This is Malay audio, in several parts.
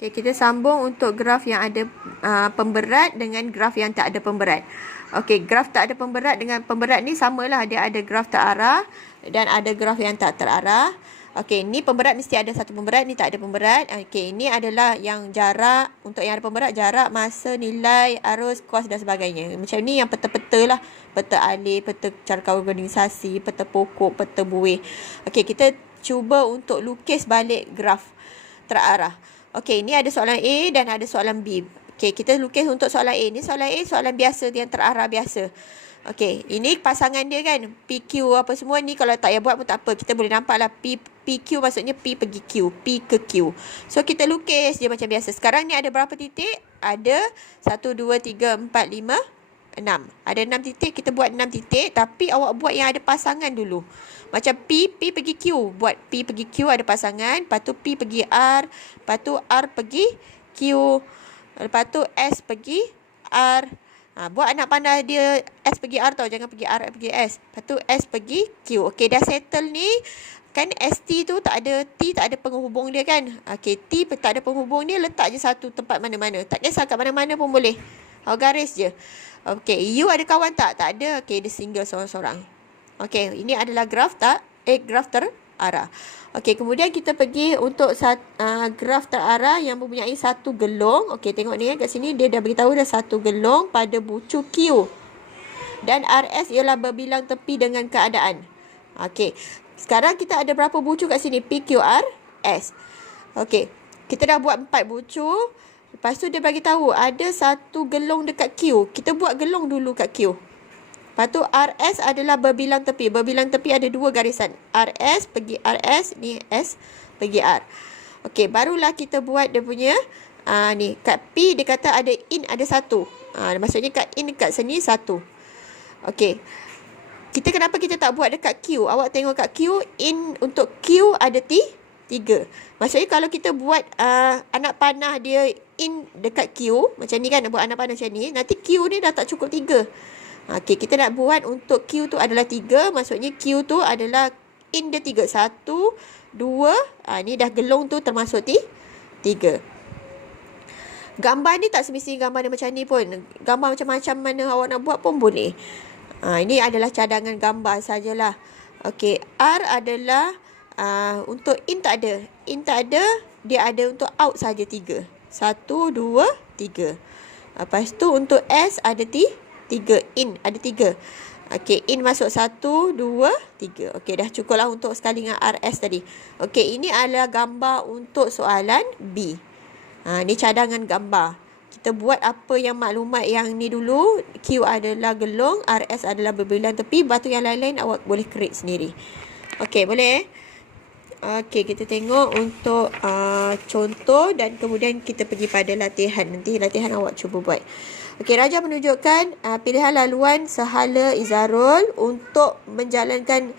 Okey, kita sambung untuk graf yang ada pemberat dengan graf yang tak ada pemberat. Okey, graf tak ada pemberat dengan pemberat ni samalah, dia ada graf terarah dan ada graf yang tak terarah. Okey, ni pemberat mesti ada satu pemberat, ni tak ada pemberat. Okey, ini adalah yang jarak, untuk yang ada pemberat, jarak, masa, nilai, arus, kos dan sebagainya. Macam ni yang peta-peta lah. Peta alih, peta carta organisasi, peta pokok, peta buih. Okey, kita cuba untuk lukis balik graf terarah. Okey, ni ada soalan A dan ada soalan B. Okey, kita lukis untuk soalan A. Ni soalan A, soalan biasa yang terarah biasa. Okey, ini pasangan dia kan, PQ apa semua ni, kalau tak payah buat pun tak apa. Kita boleh nampak lah PQ maksudnya P pergi Q, P ke Q. So kita lukis dia macam biasa. Sekarang ni ada berapa titik? Ada 1, 2, 3, 4, 5, 6. Ada 6 titik, kita buat 6 titik. Tapi awak buat yang ada pasangan dulu. Macam P pergi Q. Buat P pergi Q ada pasangan. Lepas tu P pergi R. Lepas tu R pergi Q. Lepas tu S pergi R. Buat anak pandai dia S pergi R tau. Jangan pergi R pergi S. Lepas tu S pergi Q. Okey, dah settle ni. Kan ST tu tak ada, T tak ada penghubung dia kan. Okey, T tak ada penghubung dia, letak je satu tempat mana-mana. Tak kisah kat mana-mana pun boleh. Garis je. Okey, U ada kawan tak? Tak ada. Okey, dia single seorang-seorang. Okey, ini adalah graf graf terarah. Okey, kemudian kita pergi untuk graf terarah yang mempunyai satu gelong. Okey, tengok ni kat sini dia dah beritahu dah satu gelong pada bucu Q. Dan RS ialah berbilang tepi dengan keadaan. Okey, sekarang kita ada berapa bucu kat sini? P, Q, R, S. Okey, kita dah buat 4 bucu. Lepas tu dia bagi tahu ada satu gelong dekat Q. Kita buat gelong dulu kat Q. Lepas tu RS adalah berbilang tepi. Berbilang tepi ada dua garisan. RS pergi RS, ni S pergi R. Okey, barulah kita buat dia punya ni kat P dia kata ada in ada satu. Maksudnya kat in dekat sini satu. Okey. Kenapa kita tak buat dekat Q? Awak tengok kat Q, in untuk Q ada 3. Maksudnya kalau kita buat anak panah dia in dekat Q, macam ni kan, buat anak panah macam ni, nanti Q ni dah tak cukup 3. Okey, kita nak buat untuk Q tu adalah 3. Maksudnya Q tu adalah in dia 3. 1, 2. Ni dah gelong tu termasuk 3. Gambar ni tak semestinya gambar dia macam ni pun. Gambar macam-macam mana awak nak buat pun boleh. Ini adalah cadangan gambar sajalah. Okey, R adalah untuk in tak ada. In tak ada, dia ada untuk out saja 3. 1, 2, 3. Lepas tu untuk S ada 3. In ada 3. Okey, in masuk 1, 2, 3. Okey, dah cukup lah untuk sekali dengan RS tadi. Okey, ini adalah gambar untuk soalan B. Ni cadangan gambar. Kita buat apa yang maklumat yang ni dulu. Q adalah gelong, RS adalah berbilang tepi. Batu yang lain-lain awak boleh create sendiri. Okey, boleh? Okey, kita tengok untuk contoh dan kemudian kita pergi pada latihan. Nanti latihan awak cuba buat. Okey, Raja menunjukkan pilihan laluan sehala Izarul untuk menjalankan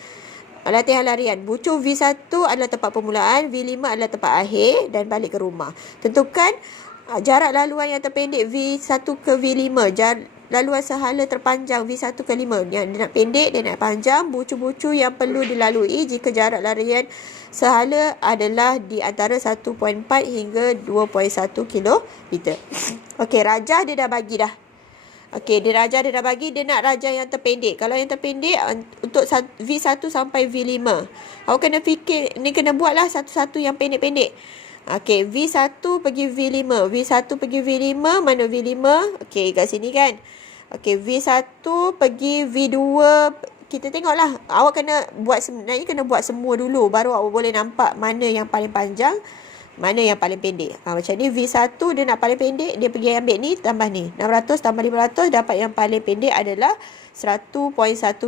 latihan larian. Bucu V1 adalah tempat permulaan, V5 adalah tempat akhir dan balik ke rumah. Tentukan jarak laluan yang terpendek V1 ke V5. Laluan sehala terpanjang V1 ke 5. Yang dia nak pendek, dia nak panjang. Bucu-bucu yang perlu dilalui jika jarak larian sehala adalah di antara 1.4 hingga 2.1 km. Okey, Raja dia dah bagi dah. Okey, Raja dia dah bagi. Dia nak Raja yang terpendek. Kalau yang terpendek untuk V1 sampai V5. Awak kena fikir, ni kena buatlah satu-satu yang pendek-pendek. Okey, V1 pergi V5. V1 pergi V5. Mana V5? Okey, kat sini kan. Okey, V1 pergi V2. Kita tengoklah. Awak kena buat, sebenarnya kena buat semua dulu. Baru awak boleh nampak mana yang paling panjang, mana yang paling pendek. Macam ni V1 dia nak paling pendek. Dia pergi ambil ni, tambah ni. 600 tambah 500 dapat yang paling pendek adalah 100.1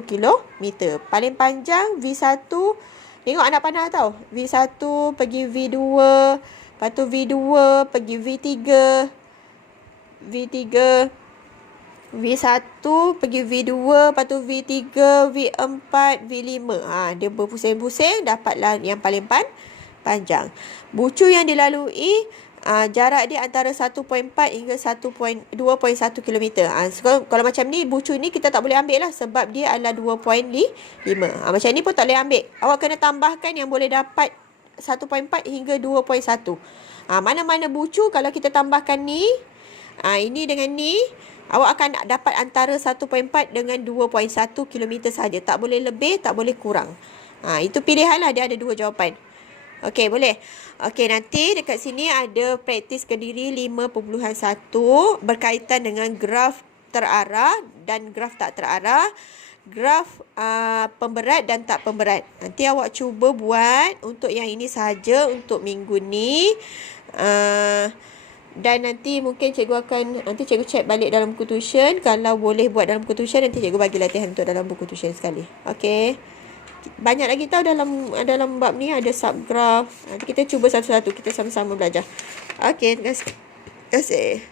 km. Paling panjang V1. Tengok anak panah tau. V1 pergi V2. Lepas tu V2 pergi V3. V3. V1 pergi V2. Lepas tu V3, V4, V5. Dia berpusing-pusing. Dapatlah yang paling panjang. Bucu yang dilalui, jarak dia antara 1.4 hingga 2.1 km. So, kalau macam ni, bucu ni kita tak boleh ambil lah sebab dia adalah 2.5. Macam ni pun tak boleh ambil. Awak kena tambahkan yang boleh dapat 1.4 hingga 2.1. Mana-mana bucu kalau kita tambahkan ni, ini dengan ni, awak akan dapat antara 1.4 dengan 2.1 km saja. Tak boleh lebih, tak boleh kurang. Itu pilihan lah, dia ada 2 jawapan. Okey, boleh. Okey, nanti dekat sini ada praktis Kediri 5.1 berkaitan dengan graf terarah dan graf tak terarah. Graf pemberat dan tak pemberat. Nanti awak cuba buat untuk yang ini saja untuk minggu ni. Dan nanti mungkin nanti cikgu check balik dalam buku tuition. Kalau boleh buat dalam buku tuition, nanti cikgu bagi latihan untuk dalam buku tuition sekali. Okey. Banyak lagi tahu dalam bab ni ada subgraph. Nanti kita cuba satu-satu, kita sama-sama belajar. Okey, terima kasih.